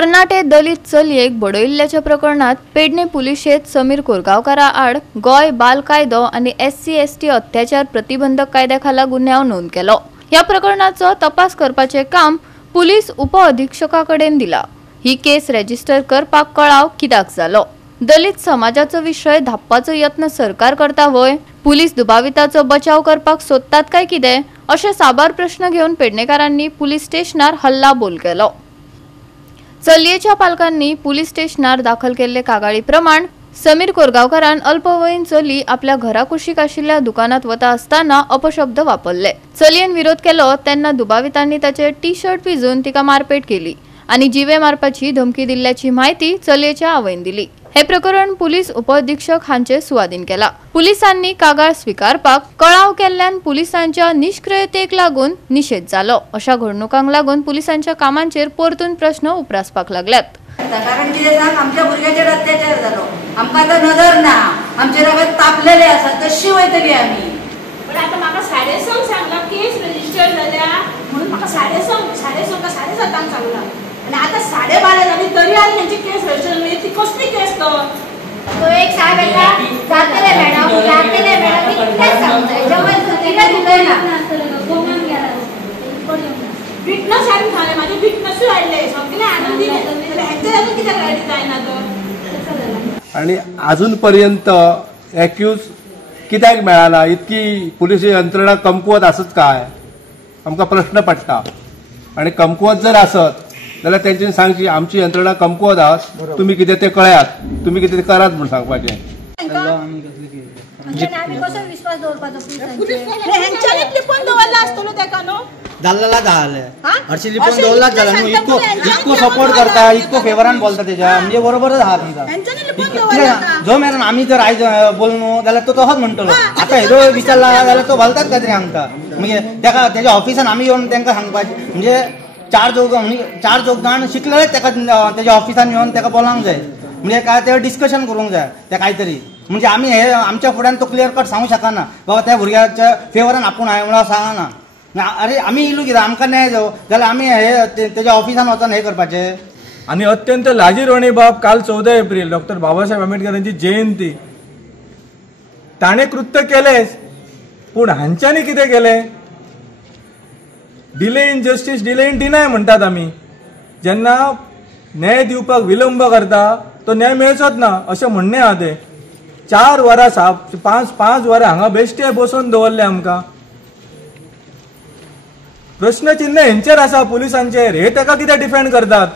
तरणाटे दलित चलयेक बडयल्ल्याच्या प्रकरणात पेडणे पुलिशेत समीर कोरगांवकारा आड गोय बाल कायदो आनी SC/ST अत्याचार प्रतिबंधक कायद्याखाला गुन्यांव नोंद केलो। ह्या प्रकरणाचो तपास करपाचे काम पुलीस उप अधीक्षकाकडेन दिला। ही केस रजिस्टर करपाक कळाव कित्याक जालो? दलित समाजाचो विषय धापपाचो यत्न सरकार करता वय? पुलीस दुबाविताचो बचाव करपाक सोदतात काय कितें? अशे साबार प्रश्न घेवन पेडणेकारांनी पुलीस स्टेशनार हल्ला बोल केलो। चलयेच्या पालकांनी पुलीस स्टेशनार दाखल केल्ले कागाळी प्रमाण समीर कोरगांवकारान अल्पवयीन चली आपल्या घरा कुशीक आशिल्ल्या दुकानात वता आसतना अपशब्द वापरले। चलयेन विरोध केलो तेन्ना दुबावितांनी ताचे टी-शर्ट पिजून तिका मारपेट केली आणि जीवे मारपाची धमकी दिल्ल्याची माहिती चलयेच्या आवयन दिली। हे प्रकरण पुलीस उपअधीक्षक हांचे सुवाधीन केला। पुलिसांनी कागाळ स्वीकारपाक कळाव केल्ल्यान पुलिसांच्या निष्क्रियतेक लागून निषेध जालो। अशा घडणुकांक लागून पुलिसांच्या कामांचेर परतून प्रश्न उपरासपाक लागल्यात। कारण कितें सांग आमच्या भुरग्याचेर अत्याचार जालो, आमकां आतां नदर ना, आमचे रगत तापलेले आसा, कशी वयतली आमी? पण आता म्हाका 6:30 सांगला केस रजिस्टर जाल्या म्हणून म्हाका 6:30 का 7:30 सांगला आणि आता 12:30 जाली तरी आनी यांची केस रजिस्टर नाही। ती कसली केस तो एक साहेब येता जातले मॅडम मी कितलेच सांगतले जेवण सुद्धा दिलं ना गोमान गेला विटनेस हाडून झाले माझे विटनेस आडले सगळे आनंदी ह्यांचे अजून किती रायडी जायना तो आणि अजूनपर्यंत एक्यूज कित्याक मेळना? इतकी पुलीस यंत्रणा कमकुवत आसत काय? आमकां प्रश्न पडटा। आणि कमकुवत जर आसत जाल्यार तेंच्यांनी सांगची आमची यंत्रणा कमकुवत आसा, तुम्ही कितें ते कळयात, तुम्ही कितें करात म्हणून सांगपाचें। आम्ही कसो विश्वास दवरपाचो पुलिसांचेर? ह्यांच्यानी लिपून दवरला असतलो तेका न्हू दाल्लाला झाले हरशी लिपून दवरलाच झाला न्हू। इतको सपोर्ट करता, इतको फेवरान बोलता तेच्या म्हणजे बरोबरच आहात तिका। जो मेरेन आमी जर आयज बोललो जाल्यार तो तसोच म्हणटलो। आता हे जो विचारला जाल्यार तो बोलतात काय तरी सांगता। म्हणजे तेका तेच्या ऑफिसान आमी येवन तेंका सांगपाचें म्हणजे चार चौग जाण शिकलेले तेका तेच्या ऑफिसान येवन तेका बोलावंक जाय। म्हणजे काय ते डिस्कशन करूंक जाय ते काहीतरी। म्हणजे आमी हे आमच्या फुड्यान तो क्लियर कट सांगू शकना बाबा त्या भुरग्याच्या फेवरान आपूण हांवें म्हणून सांगना। अरे आमी इल्लो कितें आमकां न्याय जावं जाल्यार आमी हे तेच्या ऑफिसान वचून हे करपाचें। आणि अत्यंत लाजीरवाणी बाब, काल 14 एप्रिल डॉ. बाबासाहेब आंबेडकरांची जयंती, ताणे कृत्य केलेच, पूण हांच्यांनी कितें केलें? Delay in justice, delay in deny म्हणटात आमी। जेन्ना न्याय दिवपाक विलंब करता तो न्याय मेळचोच ना अशें म्हणणें आहा तें। 4 वरां 5 वरां हांगा बेश्टे बसोवन दवरले आमकां। प्रश्न चिन्ह हेंचेर आसा पुलिसांचेर, हे तेका कितें डिफेंड करतात?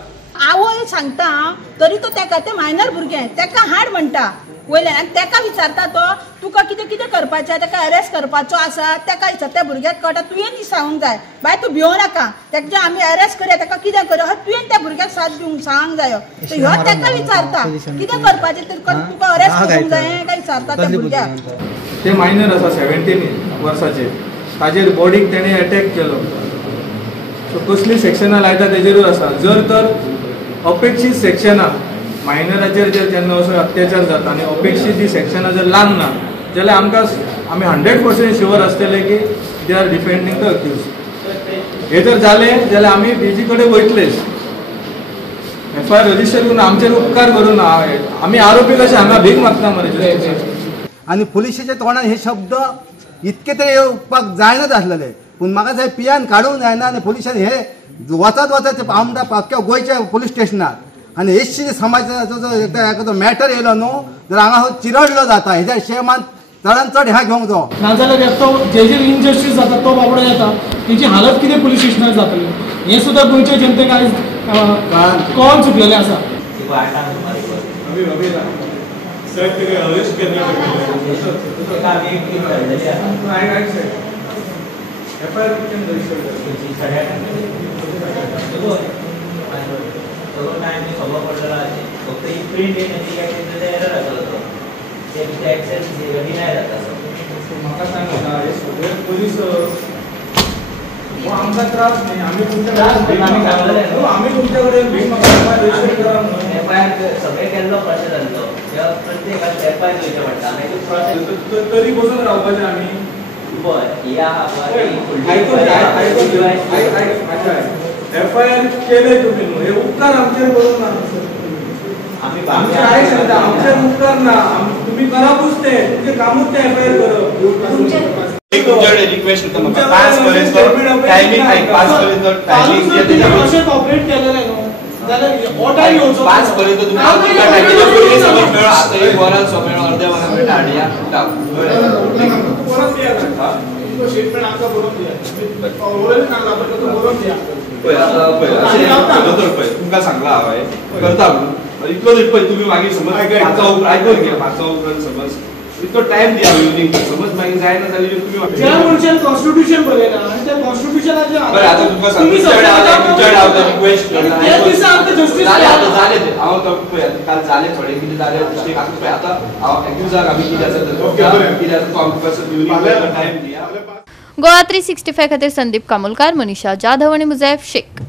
आवय सांगता तरी तो तेका ते मायनर भुरगे तेका हाड म्हणटा वयल्यान आनी तेका विचारता तो तुका कितें कितें करपाचें, तेका अरेस्ट करपाचो आसा तेका विचारता। त्या भुरग्याक कळटा तुवें सांगूंक जाय बाय तूं भिवो नाका, तेका आमी अरेस्ट करया तेका कितें करया तुवें त्या भुरग्याक साथ दिवंक सांगूंक जायो। ह्यो तेका विचारता कितें करपाचें तुका अरेस्ट करूंक जाय काय विचारता त्या भुरग्याक। ते मायनर आसा 17 वर्साचे, ताजेर बॉडीक तेणे अटॅक केलो। सो कसली सेक्शनां लायता तेजेरूच आसा। जर तर अपेक्षीत सेक्शनां मायनराचेर जर जेन्ना असो अत्याचार जाता आनी अपेक्षीत ती सेक्शनां जर लागना जाल्यार आमी 100% शुअर आसतले की they are defending the accused. हे जर जालें जाल्यार आमी डीजी कडेन वयतलेच, FIR रजिस्टर करून आमचेर उपकार करून आमी आरोपी कशे हांगा भीक मागता मरे। आणि पुलिशेच्या तोंडान हे शब्द इतके ते येवपाक जायनाच आसलेले, पूण म्हाका जाय पियान काडूंक जायना। आनी पुलिशान हे वचत आमदार अख्ख्या गोंयच्या पुलीस स्टेशनार आनी SC समाजाचो मॅटर येयलो न्हू जाल्यार हांगा चिरडलो जाता। हेज्या शेमान चडान चड ह्या घेवंक जावो नाजाल्यार तो जे इनजस्टीस जाता तो बाबडो येता तेची हालत कितें पुलीस स्टेशनार जातली हे सुद्दां गोंयच्या जनतेक आयज कळोवन चुकलेलें आसा। म्हाका सांग पुलीस आमकां त्रास न्ही, आमी तुमच्या कडेन भीक मागता सगळे केल्लो कशें जाल्लो प्रत्येकाक स्टेपाय घेवचें पडटा तरी बसून रावपाचें आमी। पळय ही आहा FIR केले तुम्ही न्हू, हे उपकार आमचेर करूंक ना आमचे आहे सांगता आमचे उपकार ना तुम्ही करापूच ते तुमचे कामूच ते FIR करप तुमच्याकडे रिक्वेस्ट करता 5 पर्यंत टायमिंग आहे 5 पर्यंत टायमिंग असे कॉपरेट केलेले न्हू जाल्यार ऑर्डर येवचो 5 पर्यंत तुम्ही आमच्या टायमिंगला पयलीं समज मेळ आता 1 वरान सोमेळ अर्ध्या वरान मेळ हाडया परत या ना स्टेटमेंट आमका बरोवन दिया ऑलरेडी सांगला पण तो बरोवन दिया पळय आता पळय अशें पळय तुमकां सांगला हांवें करता म्हणून इतलो पळय तुम्ही मागीर समज आयकून घे 5 उपरांत समज इतको टाइम दिया इवनिंग समज मागीर जायना जाल्यार तुम्ही ज्या मनशान कॉन्स्टिट्यूशन बरयला आनी त्या कॉन्स्टिट्यूशनाचे बरें आता तुमकां तुमच्याकडे रिक्वेस्ट करता त्या दिसा आमकां जस्टीस जाले ते हांव तो पळय काल जाले थोडे कितें जाले मिस्टेक आसा पळय आता हांव एक्युजाक आमी कितें आसा कितें आसा तो आमकां कसो टाइम दिया गोवा 365 खातीर संदीप कामोलकार, मनीषा जाधव आणि मुजैफ शेख.